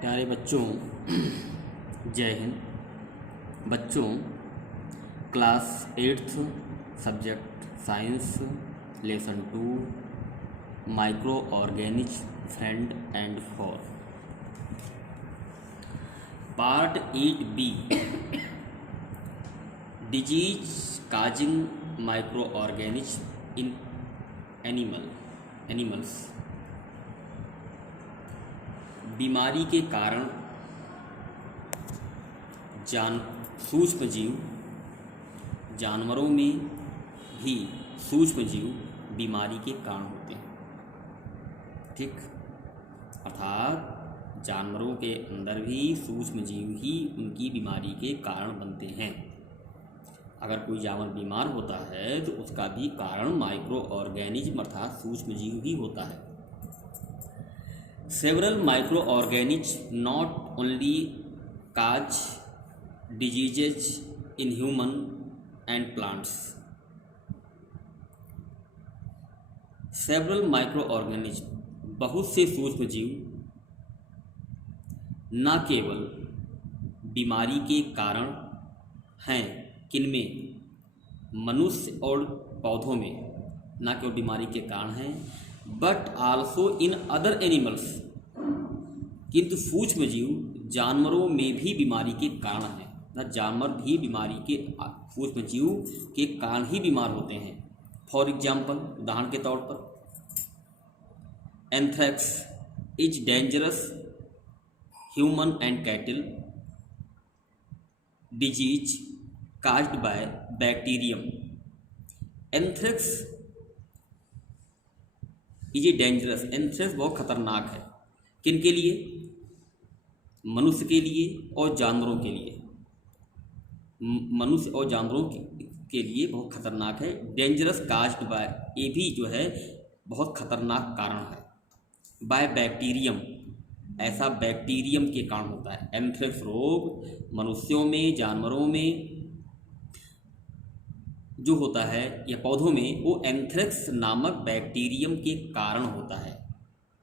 प्यारे बच्चों, जय हिंद। बच्चों, class 8th subject science lesson 2 micro organisms friend and foe part 8B disease causing micro organisms in animals. बीमारी के कारण सूक्ष्म जीव, जानवरों में भी सूक्ष्म जीव बीमारी के कारण होते हैं। ठीक, अर्थात जानवरों के अंदर भी सूक्ष्म जीव ही उनकी बीमारी के कारण बनते हैं। अगर कोई जानवर बीमार होता है तो उसका भी कारण माइक्रो ऑर्गेनिज्म अर्थात सूक्ष्म जीव ही होता है। Several microorganisms not only cause diseases in human and plants. Several microorganisms बहुत से सूक्ष्म जीव न केवल बीमारी के कारण हैं, किनमें? मनुष्य और पौधों में न केवल बीमारी के कारण हैं, but also in other animals, किंतु सूक्ष्म जीव जानवरों में भी बीमारी के कारण हैं। न जानवर भी बीमारी के सूक्ष्म जीव के कारण ही बीमार होते हैं। फॉर एग्जाम्पल, उदाहरण के तौर पर, anthrax is dangerous human and cattle disease caused by bacterium. Anthrax is dangerous, anthrax बहुत खतरनाक है। किन के लिए? मनुष्य के लिए और जानवरों के लिए। मनुष्य और जानवरों के लिए बहुत खतरनाक है। डेंजरस काज्ड बाय, ये भी जो है बहुत खतरनाक कारण है। बाय बैक्टीरियम, ऐसा बैक्टीरियम के कारण होता है। एंथ्रेक्स रोग मनुष्यों में, जानवरों में जो होता है या पौधों में, वो एंथ्रेक्स नामक बैक्टीरियम के कारण होता है।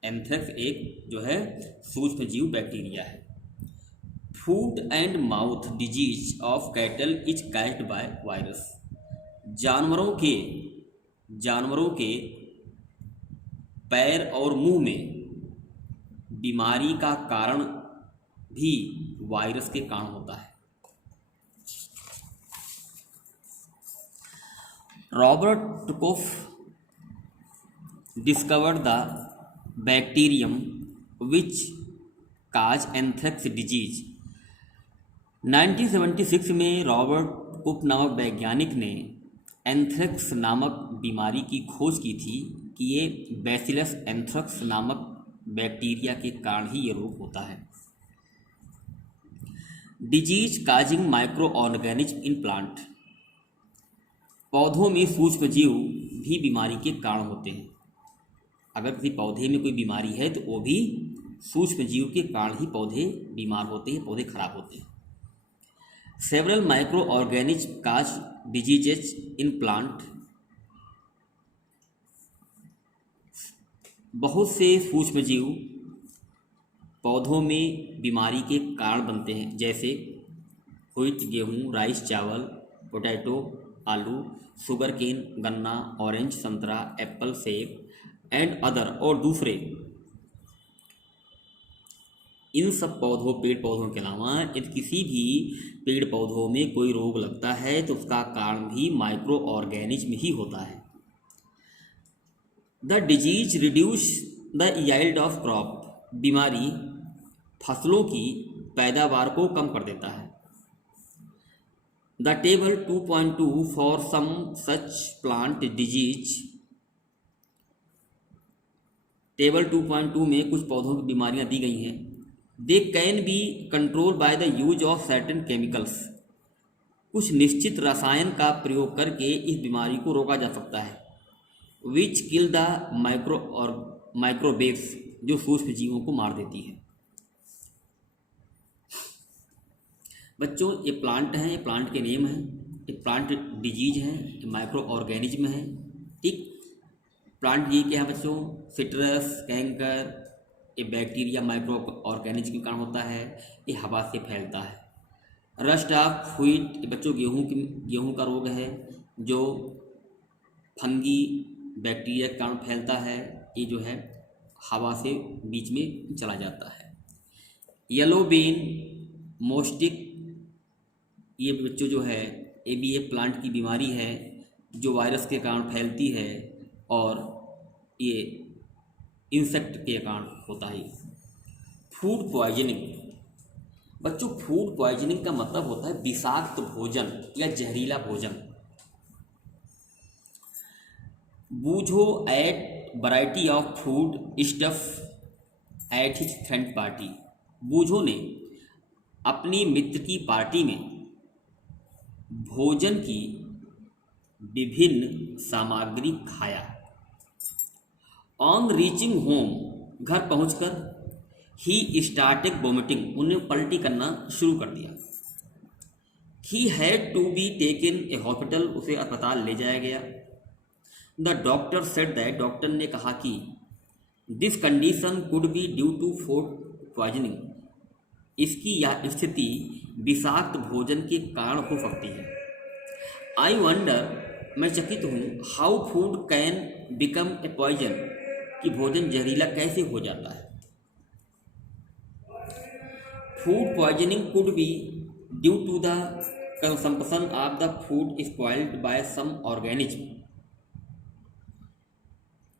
एंथ्रेक्स एक जो है सूक्ष्म जीव बैक्टीरिया है। Foot and mouth disease of cattle is caused by virus. जानवरों के पैर और मुंह में बीमारी का कारण भी वायरस के कारण होता है। Robert Koch discovered the bacterium which cause anthrax disease। 1976 में रॉबर्ट कोफ नामक वैज्ञानिक ने एंथ्रेक्स नामक बीमारी की खोज की थी कि ये बैसिलस एंथ्रेक्स नामक बैक्टीरिया के कारण ही ये रोग होता है। Disease causing micro organism in plant. पौधों में सूक्ष्म जीव भी बीमारी के कारण होते हैं। अगर किसी पौधे में कोई बीमारी है तो वो भी सूक्ष्म जीव के कारण ही पौधे बीमार होते हैं, पौधे खराब होते हैं। Several micro organism cause diseases in plant. बहुत से सूक्ष्म जीव पौधों में बीमारी के कारण बनते हैं, जैसे व्हीट गेहूँ, राइस चावल, पोटैटो आलू, शुगर केन गन्ना, ऑरेंज संतरा, एप्पल सेब एंड अदर और दूसरे। इन सब पेड़ पौधों के अलावा यदि किसी भी पेड़ पौधों में कोई रोग लगता है तो उसका कारण भी माइक्रो ऑर्गेनिज्म ही होता है। The disease reduce the yield of crop. बीमारी फसलों की पैदावार को कम कर देता है। The table 2.2 for some such plant disease। Table 2.2 में कुछ पौधों की बीमारियां दी गई हैं। They can be controlled by the use of certain chemicals। कुछ निश्चित रसायन का प्रयोग करके इस बीमारी को रोका जा सकता है। Which kill the microbes, जो सूक्ष्म जीवों को मार देती है। बच्चों, ये प्लांट हैं, ये प्लांट के नेम हैं, ये प्लांट डिजीज हैं, ये माइक्रो ऑर्गेनिज्म है। ठीक, प्लांट ये क्या है बच्चों? सिट्रस, कैंकर, ये बैक्टीरिया माइक्रो ऑर्गेनिज्म के कारण होता है, ये हवा से फैलता है। रस्ट ऑफ व्हीट, ये बच्चों गेहूँ का रोग है जो फंगी बैक्टीरिया के कारण फैलता है, ये जो है हवा से बीच में चला जाता है। येलो बीन मोस्टिक, ये बच्चों जो है ये भी एक प्लांट की बीमारी है जो वायरस के कारण फैलती है और ये इंसेक्ट के कारण होता है। फूड पॉइजनिंग, बच्चों फूड पॉइजनिंग का मतलब होता है विषाक्त भोजन या जहरीला भोजन। Boojho ate variety of food stuff at his friend party, Boojho ने अपनी मित्र की पार्टी में भोजन की विभिन्न सामग्री खाया। ऑन रीचिंग होम, घर पहुंचकर ही स्टार्टेड वोमिटिंग, उन्हें पलटी करना शुरू कर दिया। He had to be taken a hospital, उसे अस्पताल ले जाया गया। The doctor said that, doctor ने कहा कि this condition could be due to food poisoning, इसकी यह स्थिति विषाक्त भोजन के कारण हो सकती है। आई वंडर, मैं चकित हूँ, how food can become a poison, कि भोजन जहरीला कैसे हो जाता है। Food poisoning could be due to the consumption of the food spoiled by some organism,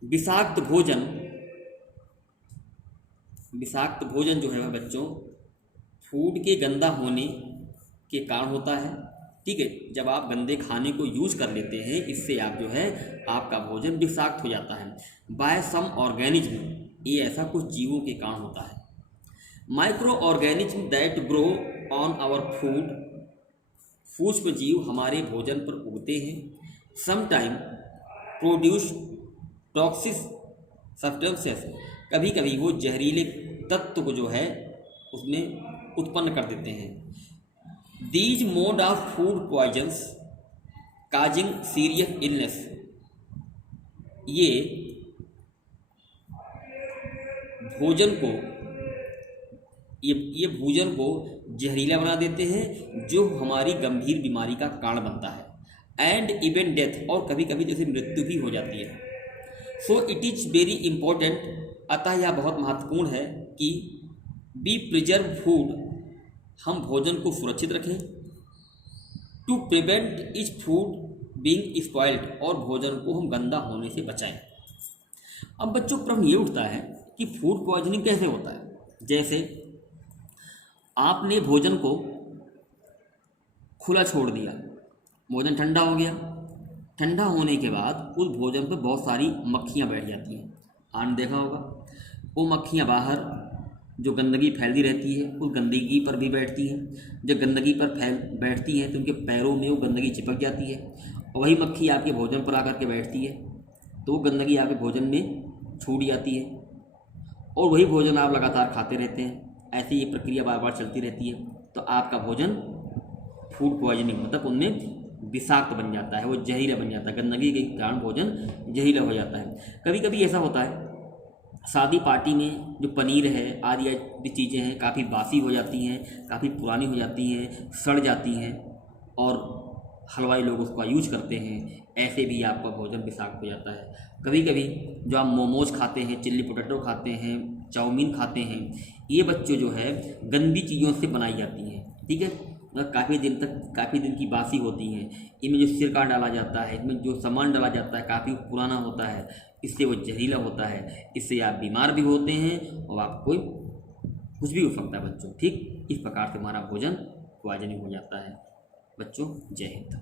विषाक्त भोजन जो है बच्चों फूड के गंदा होने के कारण होता है। ठीक है, जब आप गंदे खाने को यूज कर लेते हैं, इससे आप जो है आपका भोजन विषाक्त हो जाता है। बाय सम ऑर्गेनिज्म, ये ऐसा कुछ जीवों के कारण होता है। Micro organism that grow on our food, सूक्ष्म जीव हमारे भोजन पर उगते हैं। समटाइम प्रोड्यूस टॉक्सिक सब्सटेंसेस, कभी कभी वो जहरीले तत्व को जो है उसमें उत्पन्न कर देते हैं। These mode of food poisons causing serious illness, ये भोजन को जहरीला बना देते हैं जो हमारी गंभीर बीमारी का कारण बनता है। एंड इवन डेथ, और कभी कभी जैसे मृत्यु भी हो जाती है। So it is very important, अतः यह बहुत महत्वपूर्ण है कि बी प्रिजर्व फूड, हम भोजन को सुरक्षित रखें। To prevent is food being spoiled, और भोजन को हम गंदा होने से बचाएं। अब बच्चों प्रश्न ये उठता है कि फूड पॉइजनिंग कैसे होता है। जैसे आपने भोजन को खुला छोड़ दिया, भोजन ठंडा हो गया, ठंडा होने के बाद उस भोजन पर बहुत सारी मक्खियाँ बैठ जाती हैं। आपने देखा होगा वो मक्खियाँ बाहर जो गंदगी फैलती रहती है उस गंदगी पर भी बैठती हैं। जब गंदगी पर बैठती हैं तो उनके पैरों में वो गंदगी चिपक जाती है, और वही मक्खी आपके भोजन पर आकर के बैठती है तो वो गंदगी आपके भोजन में छूट जाती है, और वही भोजन आप लगातार खाते रहते हैं। ऐसी ये प्रक्रिया बार बार चलती रहती है, तो आपका भोजन फूड पॉइजनिंग मतलब उनमें विषाक्त बन जाता है, वो जहरीला बन जाता है। गंदगी के कारण भोजन जहरीला हो जाता है। कभी कभी ऐसा होता है शादी पार्टी में जो पनीर है आदि आदि चीज़ें हैं काफ़ी बासी हो जाती हैं, काफ़ी पुरानी हो जाती हैं, सड़ जाती हैं, और हलवाई लोग उसका यूज करते हैं, ऐसे भी आपका भोजन विषाक्त हो जाता है। कभी कभी जो आप मोमोज खाते हैं, चिल्ली पोटैटो खाते हैं, चाउमीन खाते हैं, ये बच्चों जो है गंदी चीज़ों से बनाई जाती हैं। ठीक है, काफ़ी दिन की बासी होती हैं। इनमें जो सिरका डाला जाता है, इसमें जो सामान डाला जाता है काफ़ी पुराना होता है, इससे वो जहरीला होता है। इससे आप बीमार भी होते हैं और आपको कुछ भी हो सकता है बच्चों। ठीक, इस प्रकार से हमारा भोजन पॉइजनिंग हो जाता है। बच्चों जय हिंद।